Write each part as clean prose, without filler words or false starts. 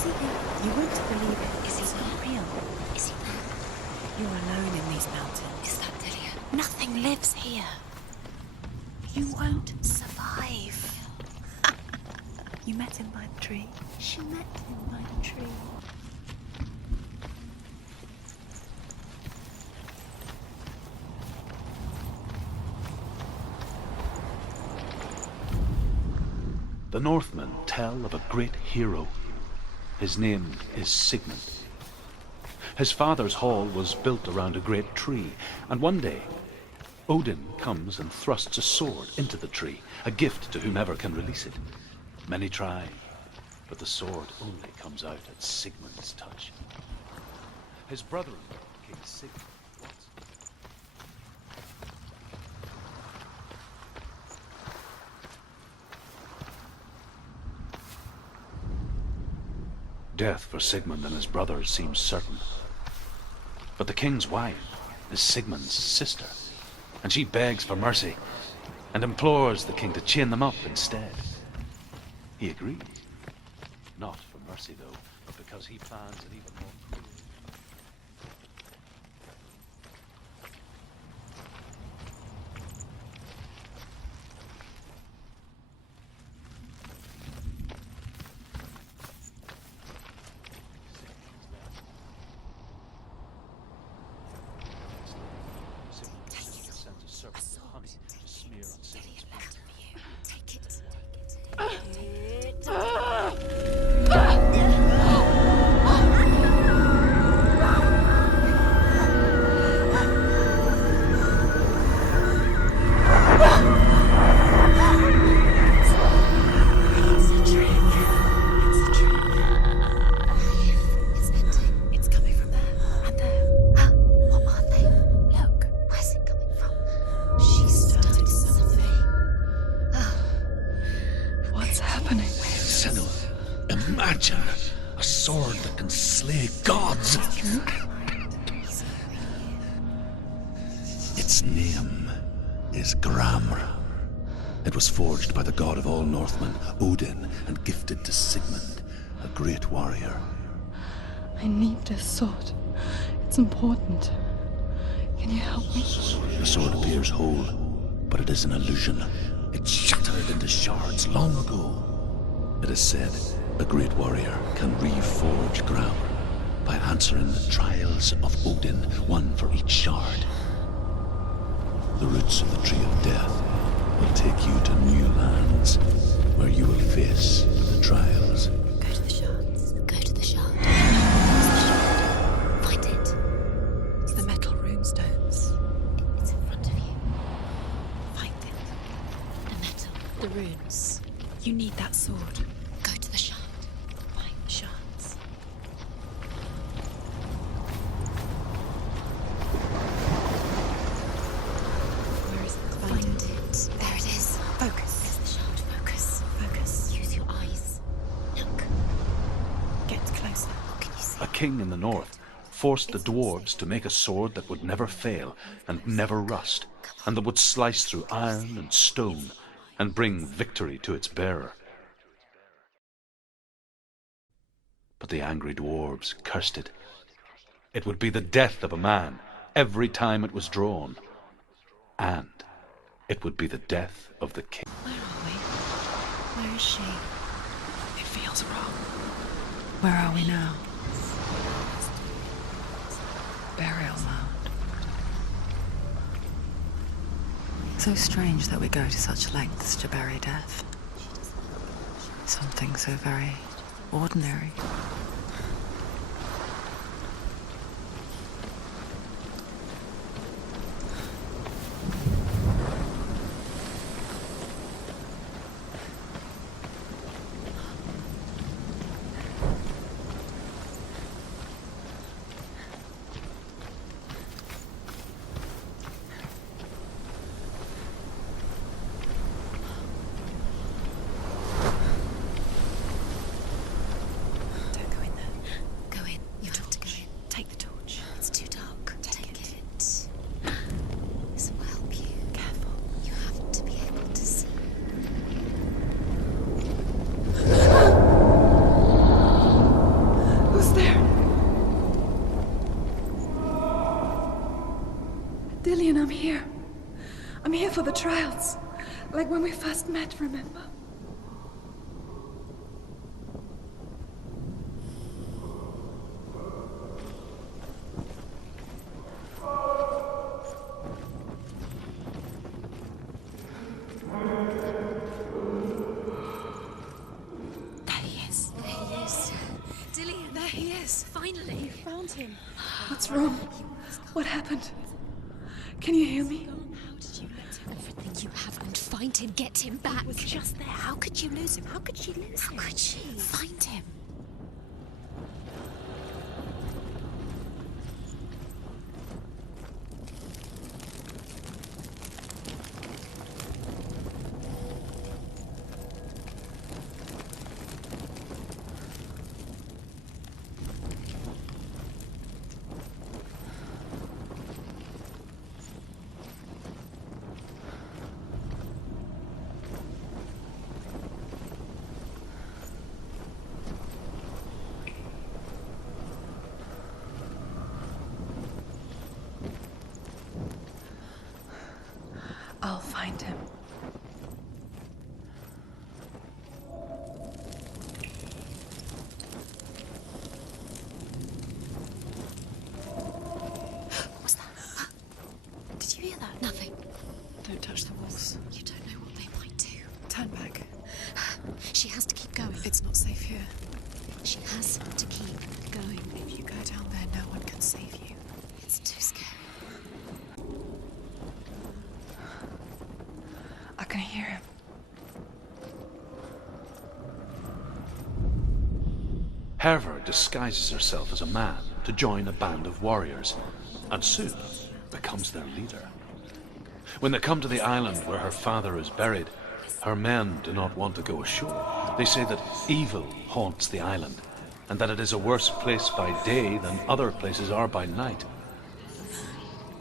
see him? You wouldn't believe it. Is he not real? Is he there? You're alone in these mountains. Is that Delia? Nothing lives here. You won't survive. You met him by the tree. She met him by the tree. The Northmen tell of a great hero. His name is Sigmund. His father's hall was built around a great tree, and one day Odin comes and thrusts a sword into the tree, a gift to whomever can release it. Many try, but the sword only comes out at Sigmund's touch. His brother-in-law, King Sigmund, death for Sigmund and his brothers seems certain. But the king's wife is Sigmund's sister, and she begs for mercy and implores the king to chain them up instead. He agrees. Not for mercy, though, but because he plans an even more cruel... Imagine a sword that can slay gods. Its name is Gramr. It was forged by the god of all Northmen, Odin, and gifted to Sigmund, a great warrior. I need this sword. It's important. Can you help me? The sword appears whole, but it is an illusion. It shattered into shards long ago. It is said a great warrior can reforge Gramr by answering the trials of Odin, one for each shard. The roots of the Tree of Death will take you to new lands where you will face the trials. Go to the shards. Go to the shard. Find it. It's the metal runestones. It's in front of you. Find it. The metal. The runes. You need that sword. Go to the shard. Find the shards. Where is it? Find it. There it is. Focus. There's the shard. Focus. Focus. Use your eyes. Look. Get closer. What can you see? A king in the north forced the dwarves to make a sword that would never fail and never rust, and that would slice through iron and stone and bring victory to its bearer. But the angry dwarves cursed it. It would be the death of a man every time it was drawn. And it would be the death of the king. Where are we? Where is she? It feels wrong. Where are we now? Burial mound. So strange that we go to such lengths to bury death. Something so very ordinary. here for the trials. Like when we first met, remember? Finally, you found him. What's wrong? What happened? Can you hear me? How did you let him? Everything you have and find him, get him back. He was just there. How could you lose him? How could she lose him? How could she? Find him. I'll find him. What was that? Did you hear that? Nothing. Don't touch the walls. You don't know what they might do. Turn back. She has to keep going. It's not safe here. She has to keep going. If you go down there, no one can save you. It's too scary. I can hear him. Herver disguises herself as a man to join a band of warriors, and soon becomes their leader. When they come to the island where her father is buried, her men do not want to go ashore. They say that evil haunts the island, and that it is a worse place by day than other places are by night.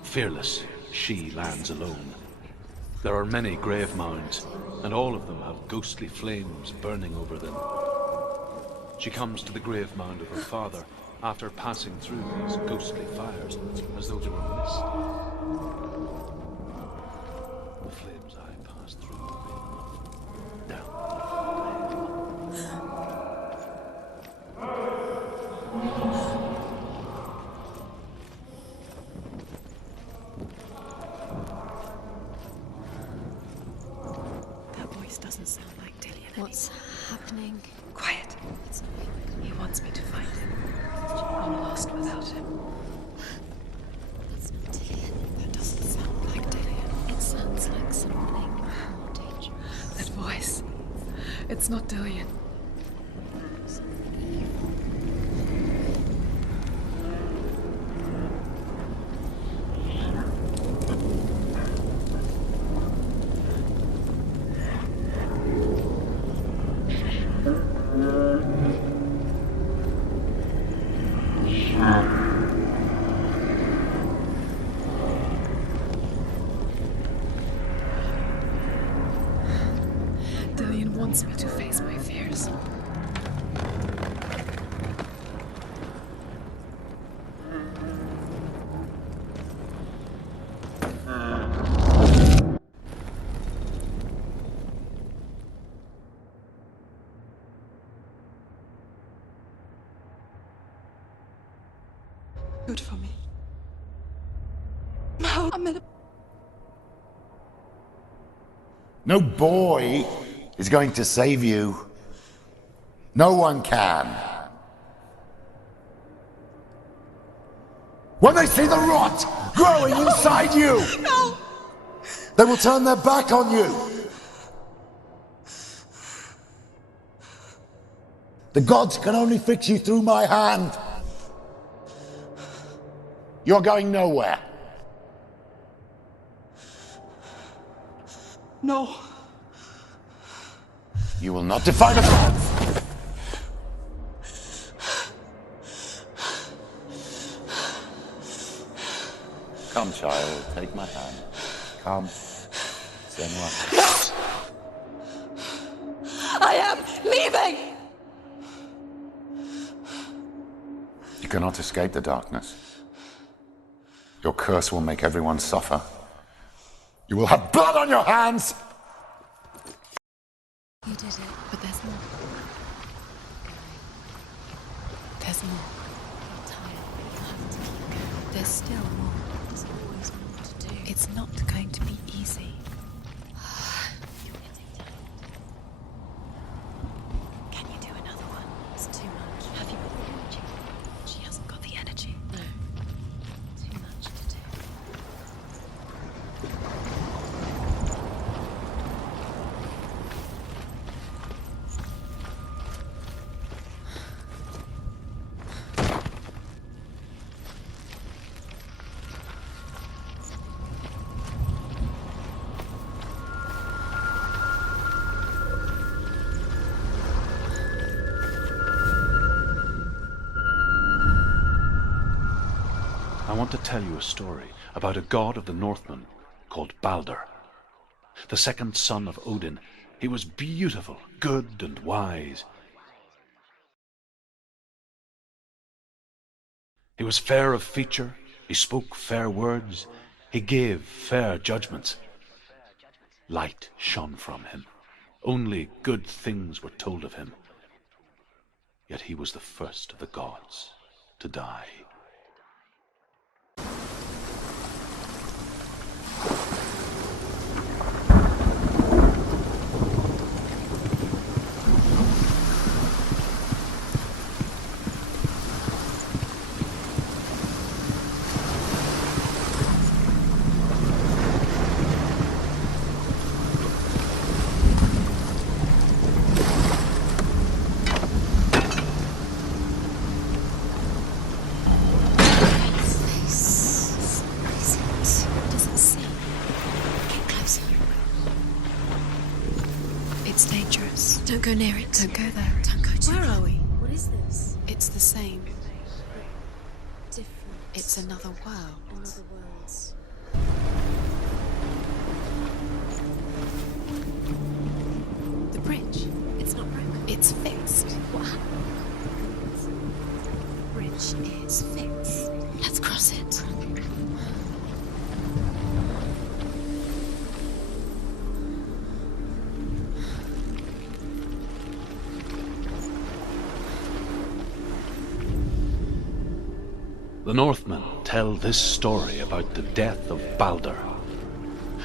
Fearless, she lands alone. There are many grave mounds, and all of them have ghostly flames burning over them. She comes to the grave mound of her father after passing through these ghostly fires, as though they were mist. The flames I passed through down. That voice doesn't sound like Dillian. What's happening? Quiet. He wants me to find him. I'm lost without him. It's not Dillian. That doesn't sound like Dillian. It sounds like something more dangerous. That voice. It's not Dillian. Dillian wants me to face my fears. Good for me. No, I'm in a... No boy is going to save you. No one can. When they see the rot growing inside you, No! they will turn their back on you. The gods can only fix you through my hand. You're going nowhere. No. You will not defy the gods. Come, child, take my hand. Come, Senua. I am leaving! You cannot escape the darkness. Your curse will make everyone suffer. You will have blood on your hands! You did it. But there's more. There's more. I'm tired. You have to keep going. There's still more. There's always more to do. It's not going to be easy. You're getting tired. Can you do another one? It's too much. Have you got the energy? She hasn't got the energy. No. Too much to do. I want to tell you a story about a god of the Northmen called Balder. The second son of Odin. He was beautiful, good and wise. He was fair of feature, he spoke fair words, he gave fair judgments. Light shone from him. Only good things were told of him. Yet he was the first of the gods to die. It's dangerous. Don't go near it. Don't go there. Don't go too Where near. are we? What is this? It's the same. Different. It's another world. Another worlds. The bridge. It's not broken. It's fixed. What happened? The bridge is fixed. Let's cross it. The Northmen tell this story about the death of Balder.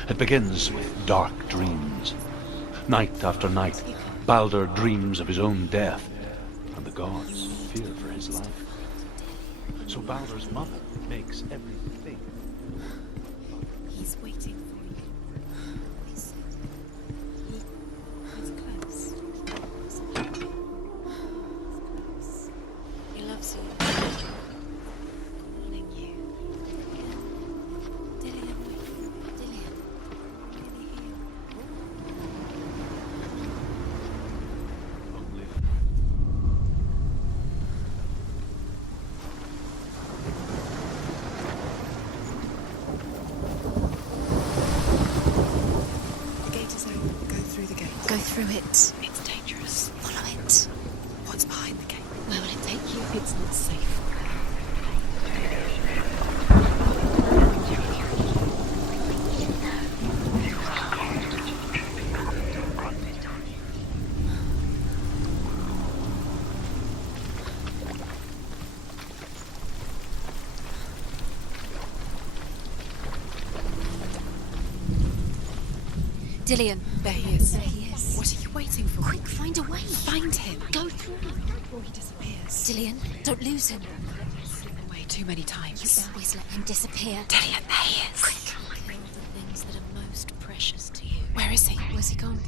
It begins with dark dreams. Night after night, Balder dreams of his own death, and the gods fear for his life. So Balder's mother makes everything. He's waiting for you. He's close. He loves you. Calling you. Dillian, Dillian. can you hear? Only The gate is open. Go through the gate. Go through it. It's dangerous. Follow it. What's behind the gate? Where will it take you? It's not safe. Dillian. There he is. There he is. What are you waiting for? Quick, find a way. Find him. Go through. Before he disappears. Dillian, don't lose him. Slip away too many You times. always let him disappear. Dillian, there he is. Quick. Kill the things that are most precious to you. Where is he? Where's he gone?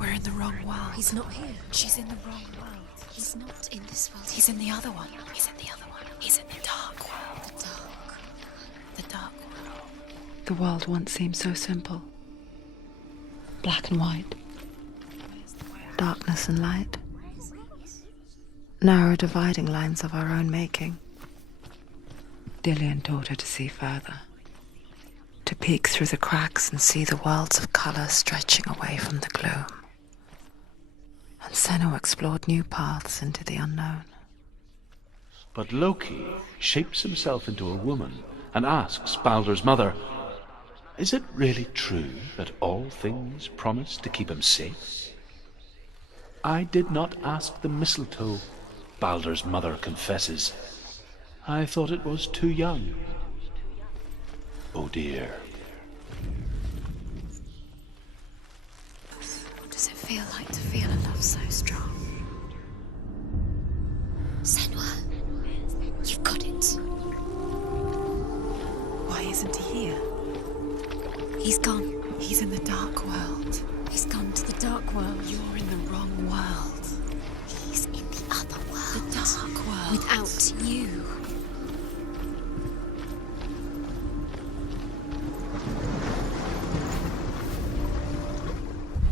We're in the wrong world. He's not here. She's in the wrong world. He's not in this world. He's in the other one. He's in the other one. He's in the dark world. the dark. The dark world. The world once seemed so simple. Black and white. Darkness and light. Narrow dividing lines of our own making. Dillian taught her to see further. To peek through the cracks and see the worlds of colour stretching away from the gloom. And Senua explored new paths into the unknown. But Loki shapes himself into a woman and asks Balder's mother, Is it really true that all things promise to keep him safe? I did not ask the mistletoe, Baldur's mother confesses. I thought it was too young. Oh dear. What does it feel like to feel a love so strong? Senua, you've got it. Why isn't he here? He's gone. He's in the dark world. He's gone to the dark world. You're in the wrong world. He's in the other world. The dark world. Without you.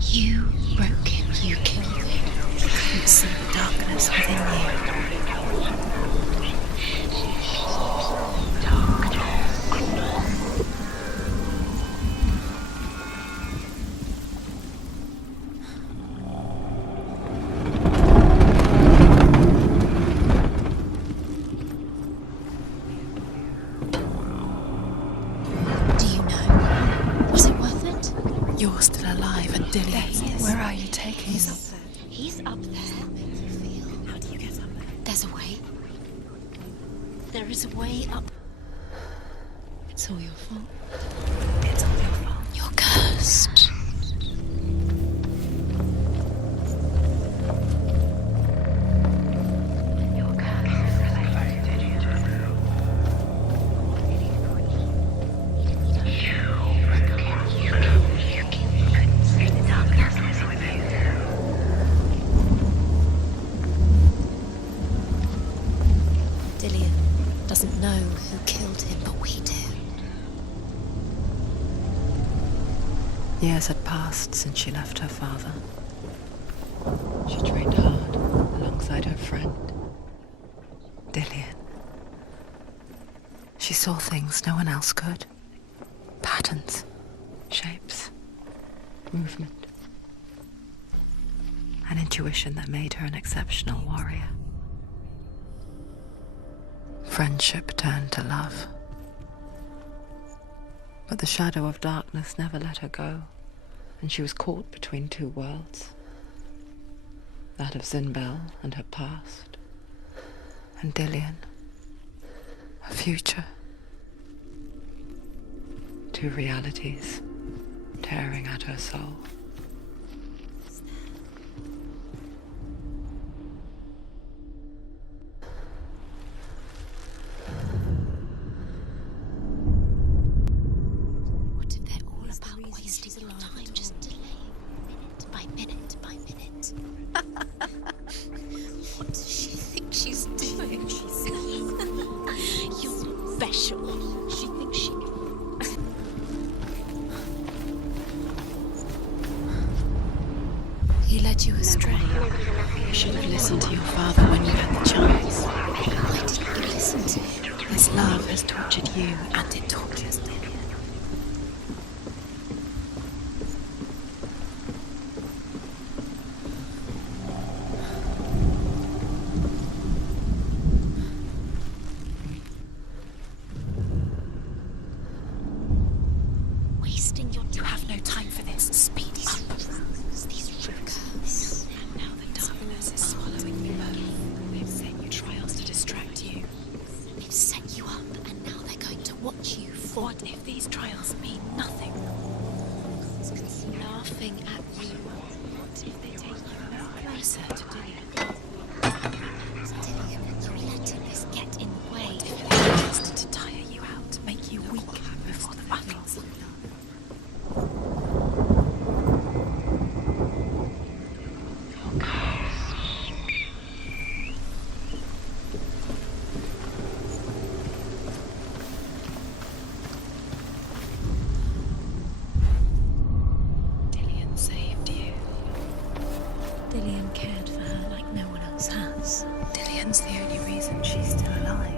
You broke him. You killed him. You couldn't see the darkness within you. Do you know? Was it worth it? You're still alive, and Dillian, where are you taking us? He's up there. How do you get up there? There's a way. There is a way up. It's all your fault. It's all your fault. You're cursed. Dillian doesn't know who killed him, but we do. Years had passed since she left her father. She trained hard alongside her friend, Dillian. She saw things no one else could. Patterns, shapes, movement. An intuition that made her an exceptional warrior. Friendship turned to love. But the shadow of darkness never let her go, and she was caught between two worlds. That of Zinbel and her past, and Dillian, her future. Two realities tearing at her soul. What if they're all about wasting your time, just delaying minute by minute by minute? What does she think she's doing? You're special. She thinks she... He led you astray. You should have listened to your father when you had the chance. Why didn't you listen to him? His love has tortured you, and it tortures Dillian. Wasting your time. You have no time for this. Speed up. These rookers. Now the darkness is swallowing you both. They've sent you trials to distract you. They've set you up, and now they're going to watch you fall. What if these trials mean nothing? Laughing at you. What if they take you closer to Dillian? Dillian, you're letting this get in the way. What if they used to tire you out, make you weak before the battles? Dillian saved you. Dillian cared for her like no one else has. Dillian's the only reason she's still alive.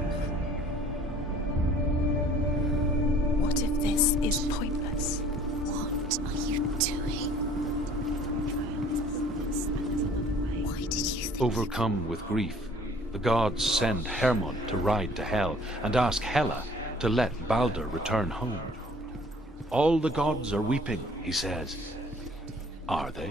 What if this is pointless? What are you doing? Why did you think Overcome with grief, the gods send Hermod to ride to Hell and ask Hela to let Baldur return home. All the gods are weeping, he says. Are they?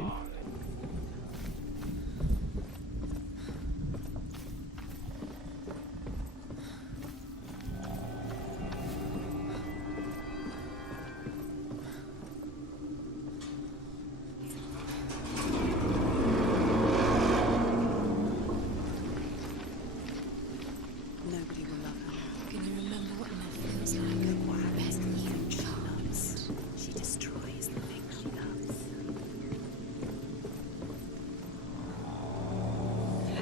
Nobody will love her. Can you remember what love feels like? A best even she loves. She destroys the thing she loves.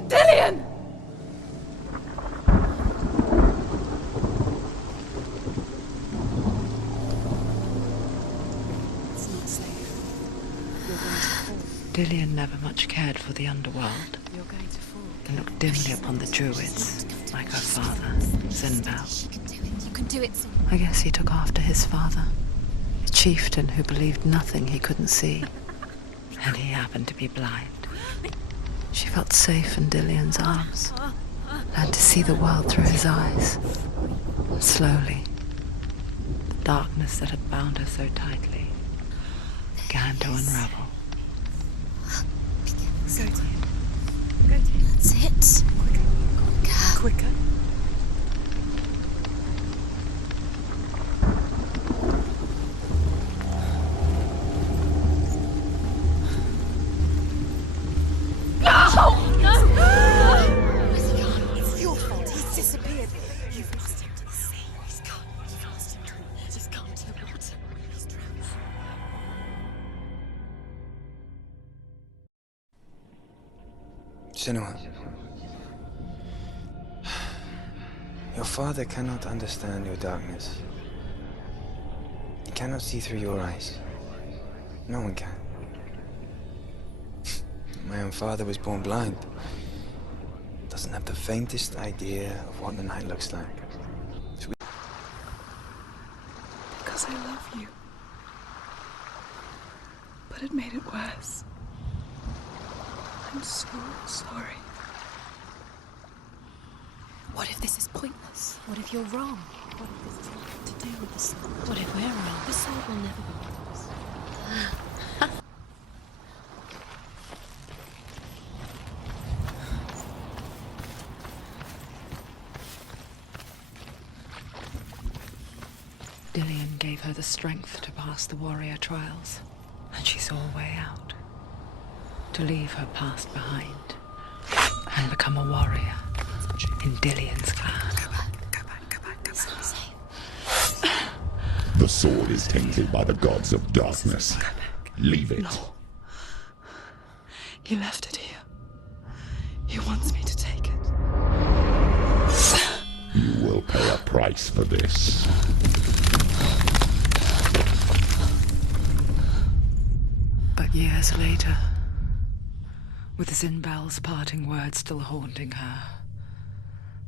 Dillian! It's not safe. You're going to fall. Dillian never much cared for the underworld You're going to fall. and looked dimly upon the druids, like her father, Sinbel. You can do it. You can do it. I guess he took after his father, a chieftain who believed nothing he couldn't see. And he happened to be blind. She felt safe in Dillian's arms, learned to see the world through his eyes. And slowly, the darkness that had bound her so tightly began to unravel. Go to him. Go to him. That's it. Quicker. Quicker. It's your fault. He's disappeared. You've lost him to the sea. He's gone. You've lost him. Just gone to the water. He's drowned. Senua, your father cannot understand your darkness. He cannot see through your eyes. No one can. My own father was born blind. Doesn't have the faintest idea of what the night looks like. Because I love you. But it made it worse. I'm so sorry. What if this is pointless? What if you're wrong? What if this has nothing to do with the sword? What if we're wrong? The sword will never be with us. Dillian gave her the strength to pass the warrior trials, and she saw a way out. To leave her past behind and become a warrior in Dillian's clan. Go back. It's not safe. The sword is tainted by the gods of darkness. Leave it. No. He left it here. He wants me to take it. You will pay a price for this. But years later, with Sinbel's parting words still haunting her,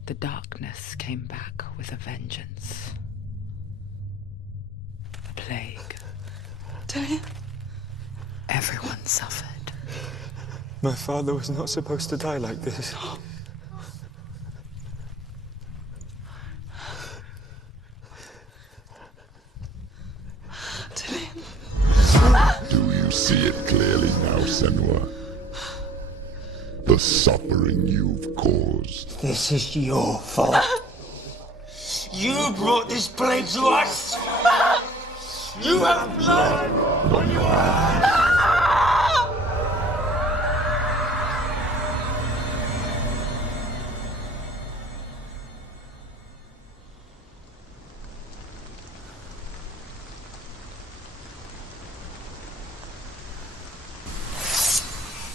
the darkness came back with a vengeance. The plague. Dillian? Everyone suffered. My father was not supposed to die like this. Dillian? Do you see it clearly now, Senua? The suffering you've caused. This is your fault. You brought this plague to us. You have blood on your hands.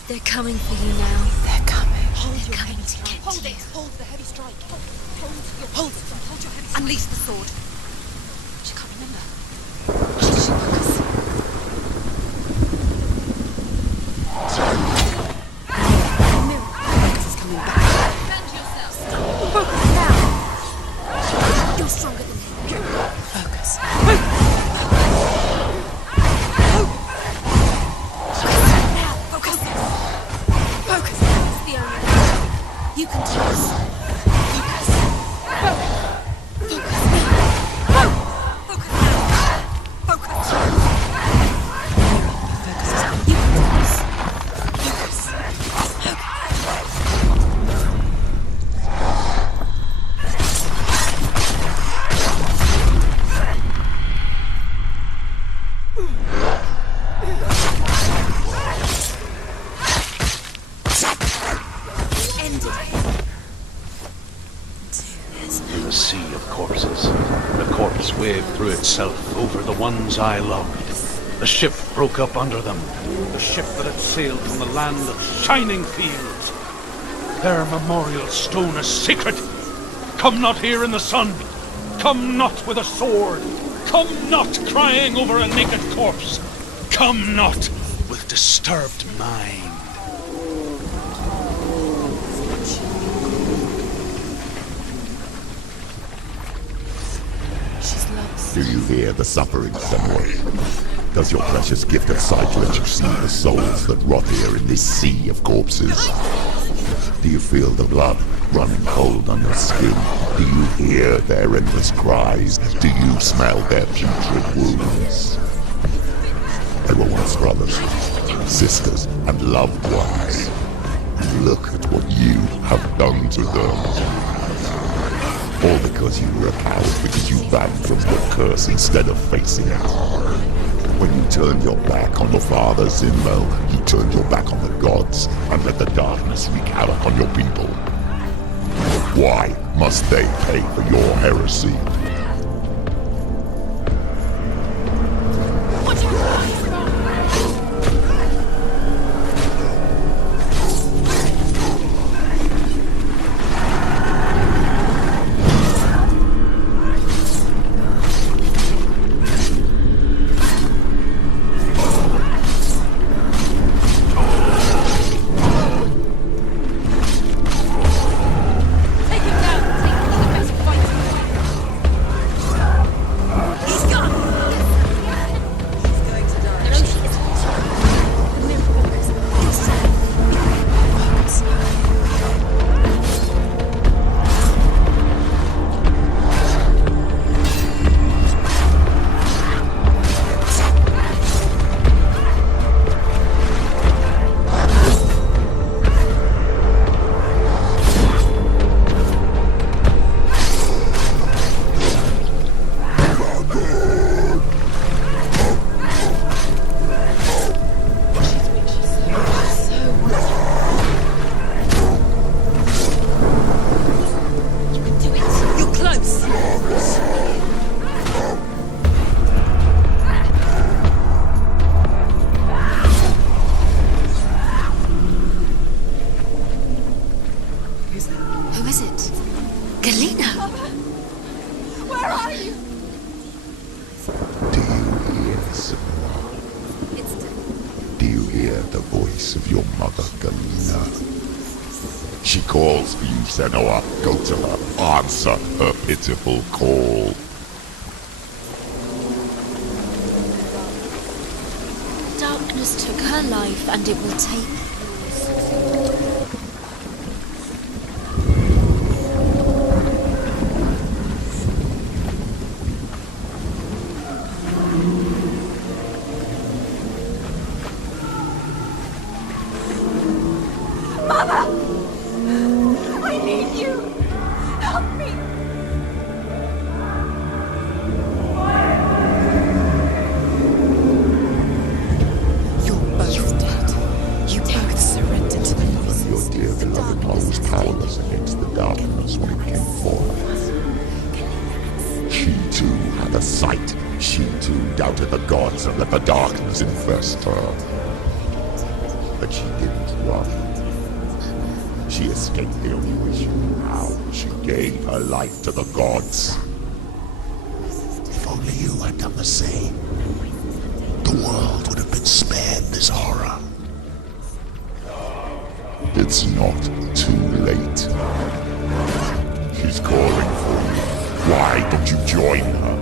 They're coming for you now. They're coming. They're coming to get you. Hold the heavy strike. Hold your heavy strike. Unleash the sword. She can't remember. Should she focus? Focus is coming back. Defend yourself. Focus now. You're stronger than him. Focus. Now, focus. Focus. It's the only way. You can do this. Focus. Focus. Focus now. Focus. In the sea of corpses, the corpse waved through itself over the ones I loved. The ship broke up under them, the ship that had sailed from the land of shining fields. Their memorial stone is sacred. Come not here in the sun. Come not with a sword. Come not crying over a naked corpse. Come not with disturbed mind. Do you hear the suffering, Senua? Does your precious gift of sight let you see the souls that rot here in this sea of corpses? Do you feel the blood running cold on your skin? Do you hear their endless cries? Do you smell their putrid wounds? They were once brothers, sisters, and loved ones. Look at what you have done to them. All because you were a coward, because you ran from your curse instead of facing it. When you turned your back on the Father Zinmo, you turned your back on the gods and let the darkness wreak havoc on your people. Why must they pay for your heresy? She calls for you, Senua. Go to her. Answer her pitiful call. Darkness took her life, and it will take yours. Infest her. But she didn't run. She escaped the only way she knew how. She gave her life to the gods. If only you had done the same, the world would have been spared this horror. It's not too late. She's calling for you. Why don't you join her?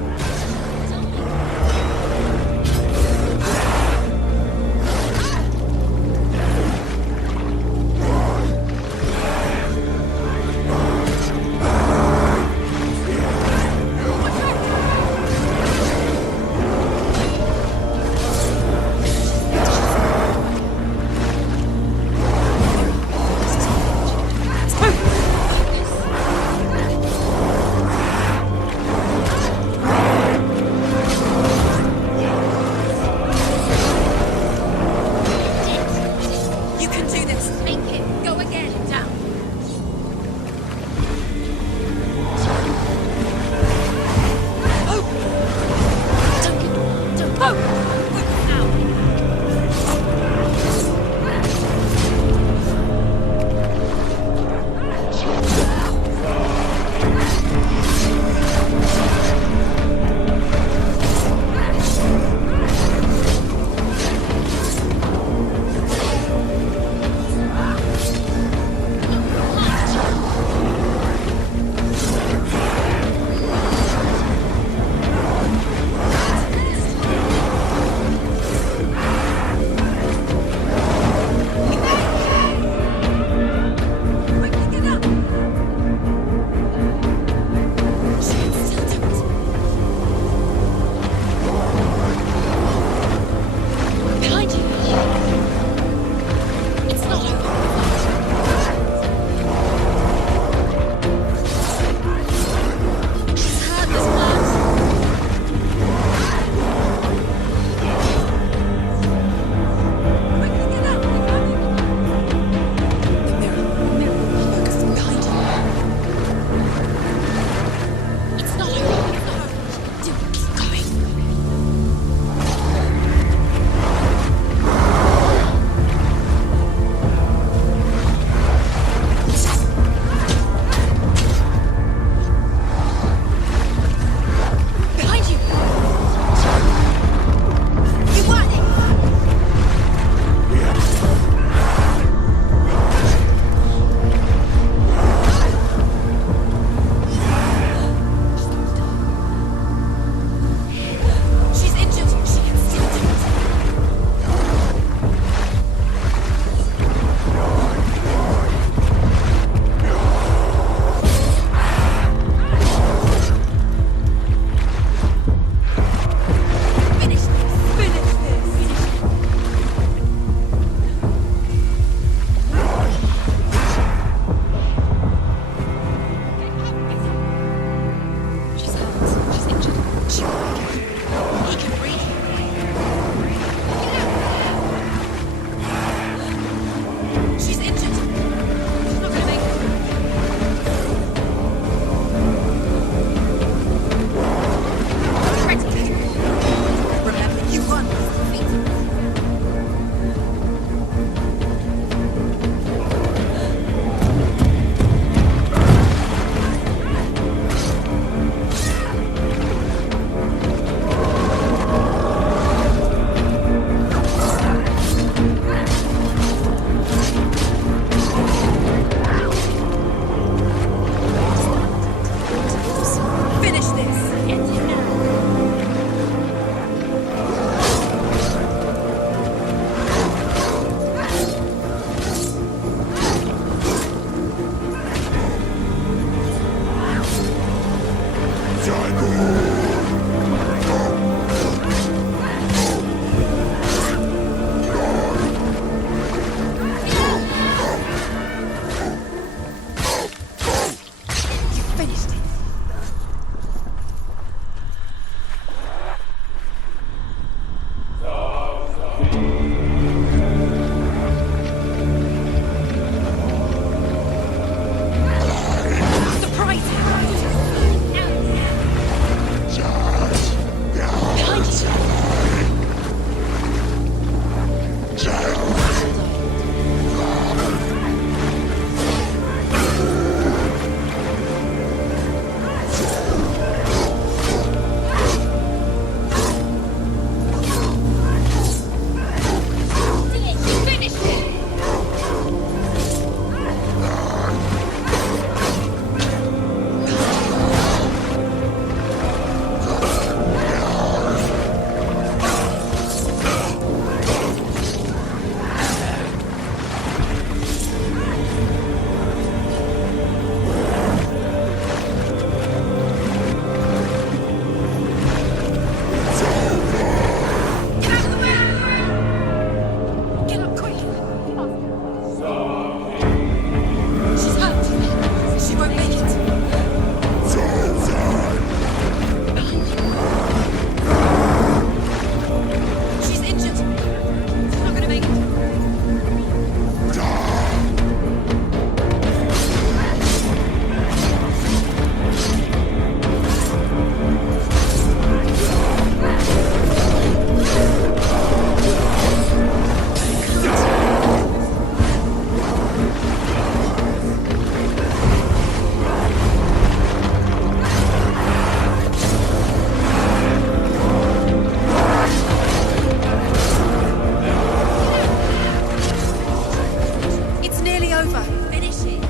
over. Finish it.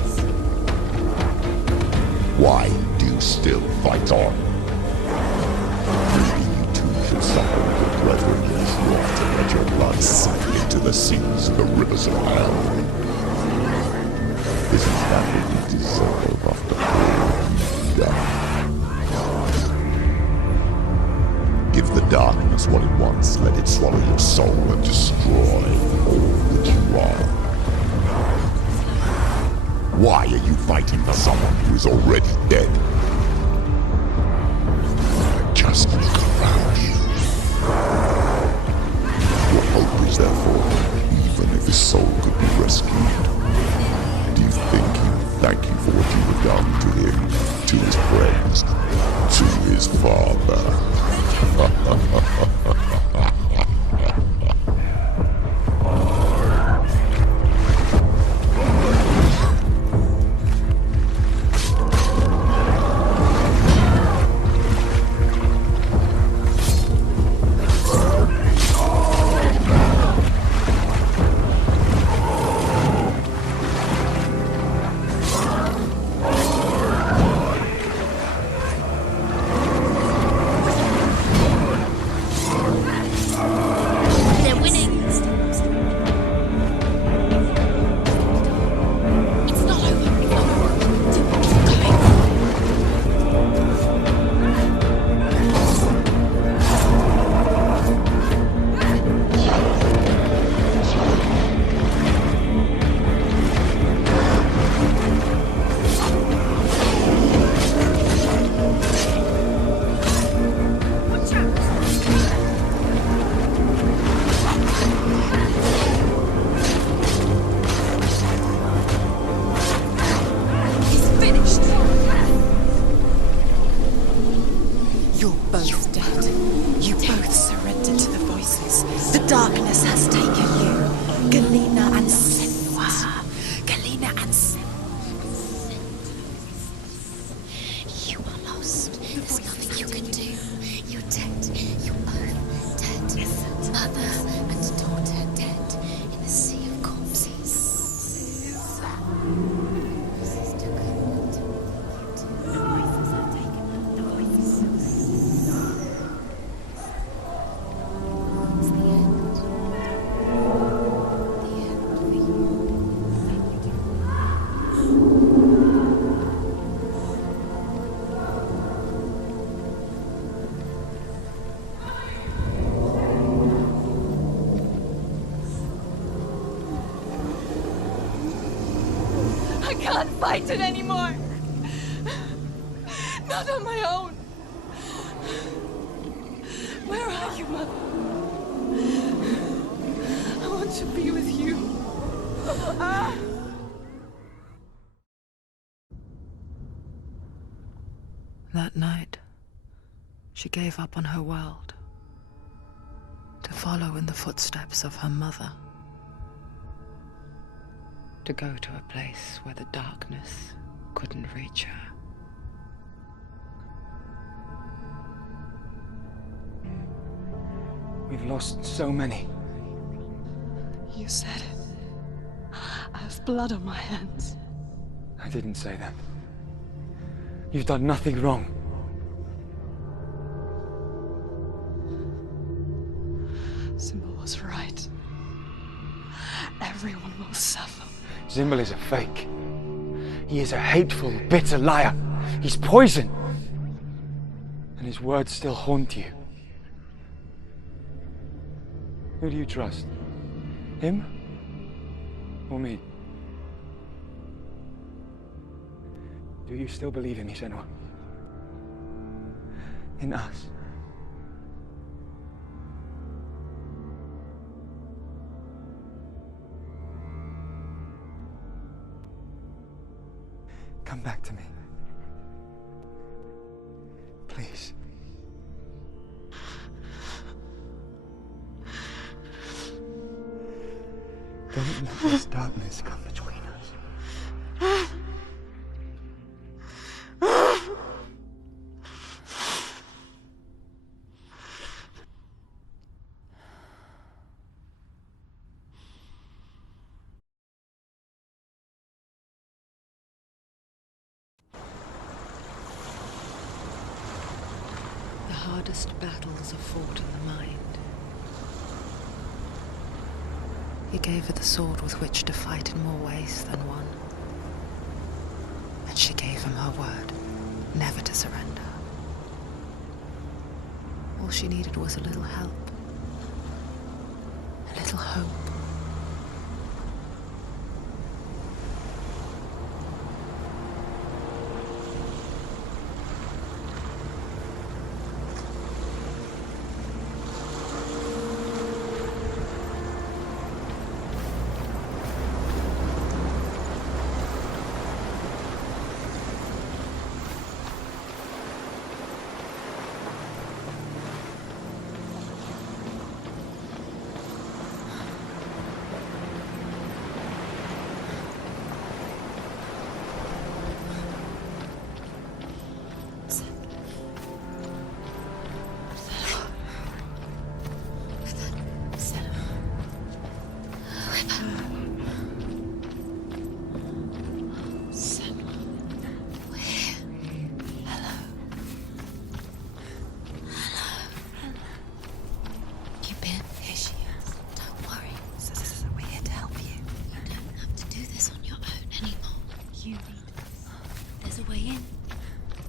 Why do you still fight on? Maybe you too should suffer with your brethren as wrought and let your blood sink into the seas and the rivers of hell. Isn't that what you deserve after all you've done? Give the darkness what it wants, let it swallow your soul and destroy all that you are. Why are you fighting for someone who is already dead? Just look around you. Your hope is therefore, even if his soul could be rescued. Do you think he will thank you for what you have done to him, to his friends, to his father? They're winning. It's not over. Keep going. He's finished. You're both dead. You both surrendered to the voices. The darkness has taken you. Galena and Senua. Galena and Senua. You are lost. There's nothing you can do. You're dead. You're both dead. Mother and daughter dead in the sea of corpses. It's the end. The end for you. I can't fight it anymore. Not on my own. Where are you, Mother? I want to be with you. That night, she gave up on her world to follow in the footsteps of her mother, to go to a place where the darkness couldn't reach her. We've lost so many. You said it. I have blood on my hands. I didn't say that. You've done nothing wrong. Symbol was right. Everyone will suffer. Zimbel is a fake. He is a hateful, bitter liar. He's poison. And his words still haunt you. Who do you trust? Him? Or me? Do you still believe in me, Senua? In us? Come back to me. Please. Don't let this darkness come between us. hardest battles are fought in the mind. He gave her the sword with which to fight in more ways than one. And she gave him her word, never to surrender. All she needed was a little help, a little hope.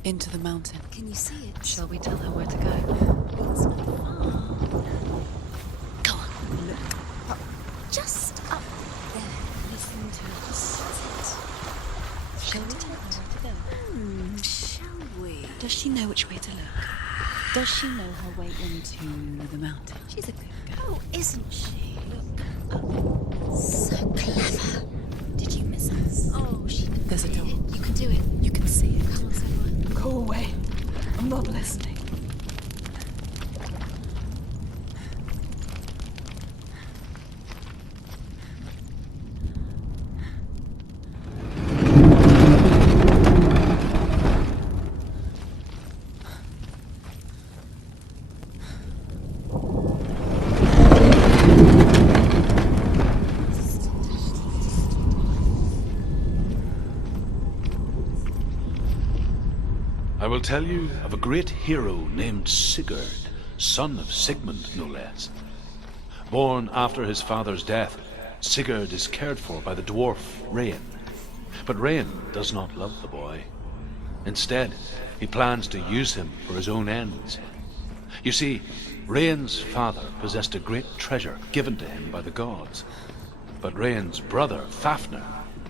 Into the mountain. Can you see it? Shall we tell her where to go? It's not far. Go on. Look. Up. Just up there. Listen to us. Shall we tell her where to go? Shall we? Does she know which way to look? Does she know her way into the mountain? She's a good girl, isn't she? Look up. So clever. Did you miss us? Oh, she can. There's a door. You can do it. You can see it. Come on, Senua. Go away. I'm not listening. I will tell you of a great hero named Sigurd, son of Sigmund, no less. Born after his father's death, Sigurd is cared for by the dwarf Rain. But Rain does not love the boy. Instead, he plans to use him for his own ends. You see, Rain's father possessed a great treasure given to him by the gods. But Rain's brother, Fafnir,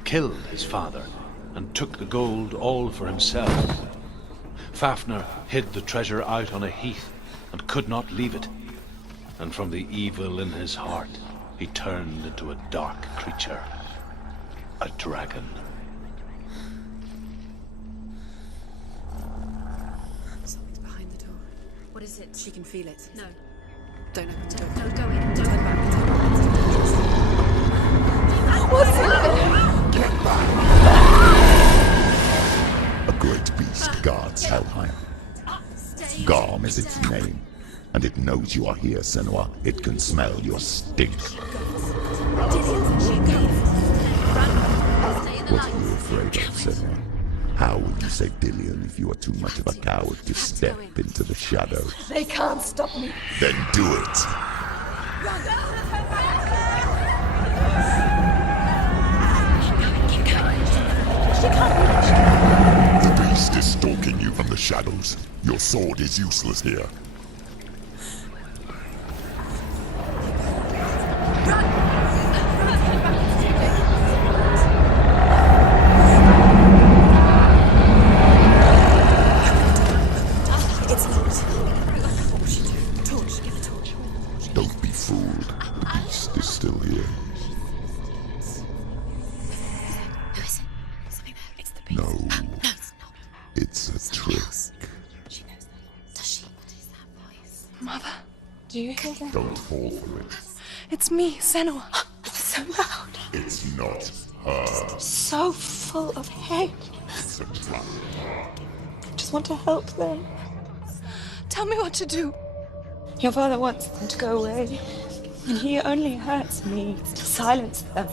killed his father and took the gold all for himself. Fafnir hid the treasure out on a heath and could not leave it. And from the evil in his heart, he turned into a dark creature, a dragon. Something's behind the door. What is it? She can feel it. No. Don't open the door. No, go in. Turn back. Get back! A great beast guards Helheim. Garm is its name, and it knows you are here, Senua. It can smell your stink. What are you afraid of, Senua? How will you save Dillion if you are too much of a coward to step into the shadows? They can't stop me. Then do it! The beast is stalking you from the shadows. Your sword is useless here. Don't be fooled. The beast is still here. Who is it? Something there. It's the beast. No, No, it's not. it's a trick. She knows that. Does she? What is that voice? Mother, do you hear that? Don't fall for it. It's me, Senua. It's so loud. It's not her. So full of hate. It's a trap. I just want to help them. Tell me what to do. Your father wants them to go away, and he only hurts me to silence them.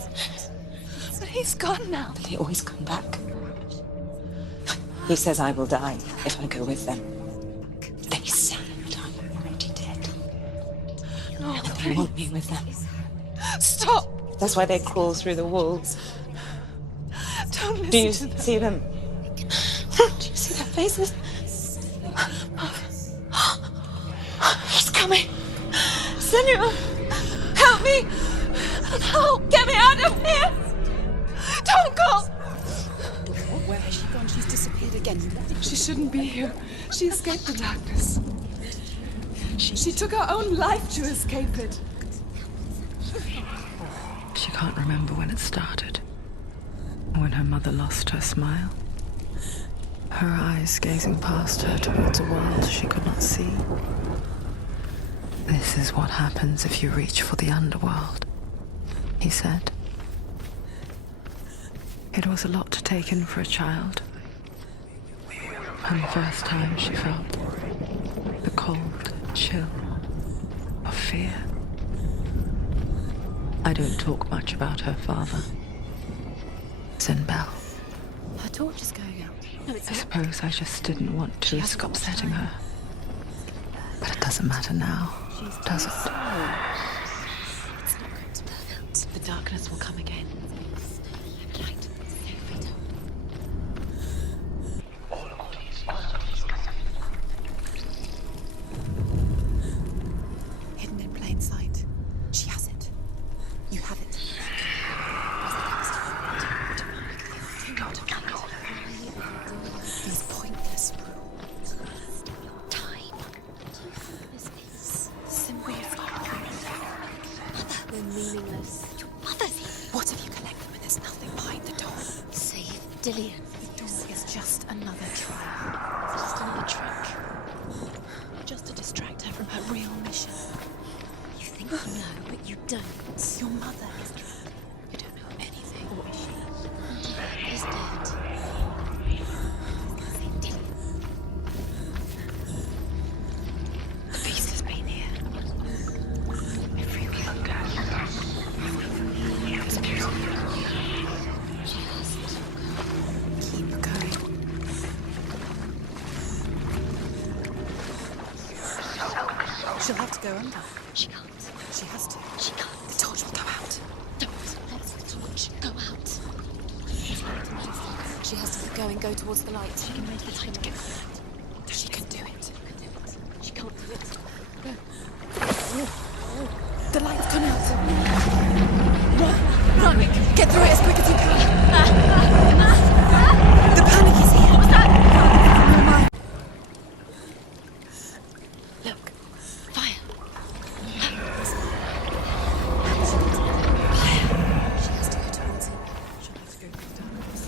But he's gone now. They always come back. He says I will die if I go with them. They say I'm dying. You want me with them. Stop! That's why they crawl through the walls. Don't listen Do you to them. see them? Do you see their faces? He's coming! Senua! Help me! Help! Get me out of here! Don't go! Where has she gone? She's disappeared again. She shouldn't be here. She escaped the darkness. She took her own life to escape it. She can't remember when it started. When her mother lost her smile. Her eyes gazing past her towards a world she could not see. This is what happens if you reach for the underworld, he said. It was a lot to take in for a child. And the first time she felt the cold chill of fear. I don't talk much about her father, said Belle. Her torch is going out. No, it's I suppose I just didn't want to risk upsetting her. But it doesn't matter now, does it? It's not going to burn out. The darkness will come again. Right. Safely told. Hidden in plain sight. She has it. You have it. These pointless rules. Time. This is Symbols they're meaningless. Your mother's here. What if you collect them and there's nothing behind the door? Save Dillian. The door is just another trial. It's just another trick. Just to distract her from her real mission. You think you know, but you don't. Your mother is dead. You don't know anything. Or is she? Is dead. Save Dillian. The beast has been here. Every week. Keep going. She'll have to go under. She can't. She has to. She can't. The torch will go out. Don't let the torch go out. She has to keep going. Go towards the light. She can wait for time to get through. She can do it. She can't do it. The light's gone out. Run! Get through it as quick as you can. The panic is here. What's that? Never mind. Look. Fire. She has to go towards him. She'll have to go through the darkness.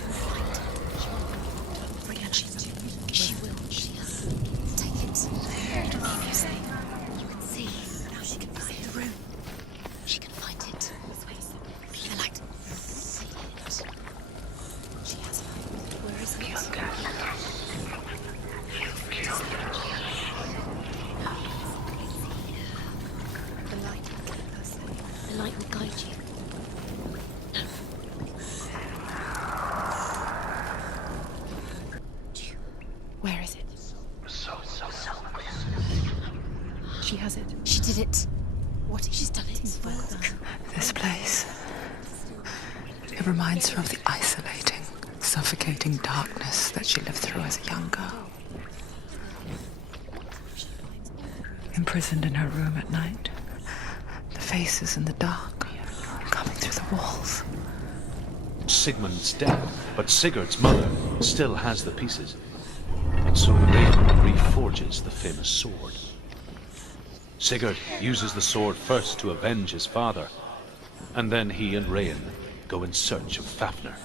Brilliant. She will. She has. Take it. Keep you safe. You can see. Now she can find the room. She can find it. The light. See it. She has it. Where is it? The light will keep her safe. The light will guide you. Where is it? She has it. She did it. What is She's done it. further? This place. It reminds her of the isolating, suffocating darkness that she lived through as a young girl. Imprisoned in her room at night. The faces in the dark, coming through the walls. Sigmund's dead, but Sigurd's mother still has the pieces. And so Rain reforges the famous sword. Sigurd uses the sword first to avenge his father, and then he and Rain go in search of Fafnir.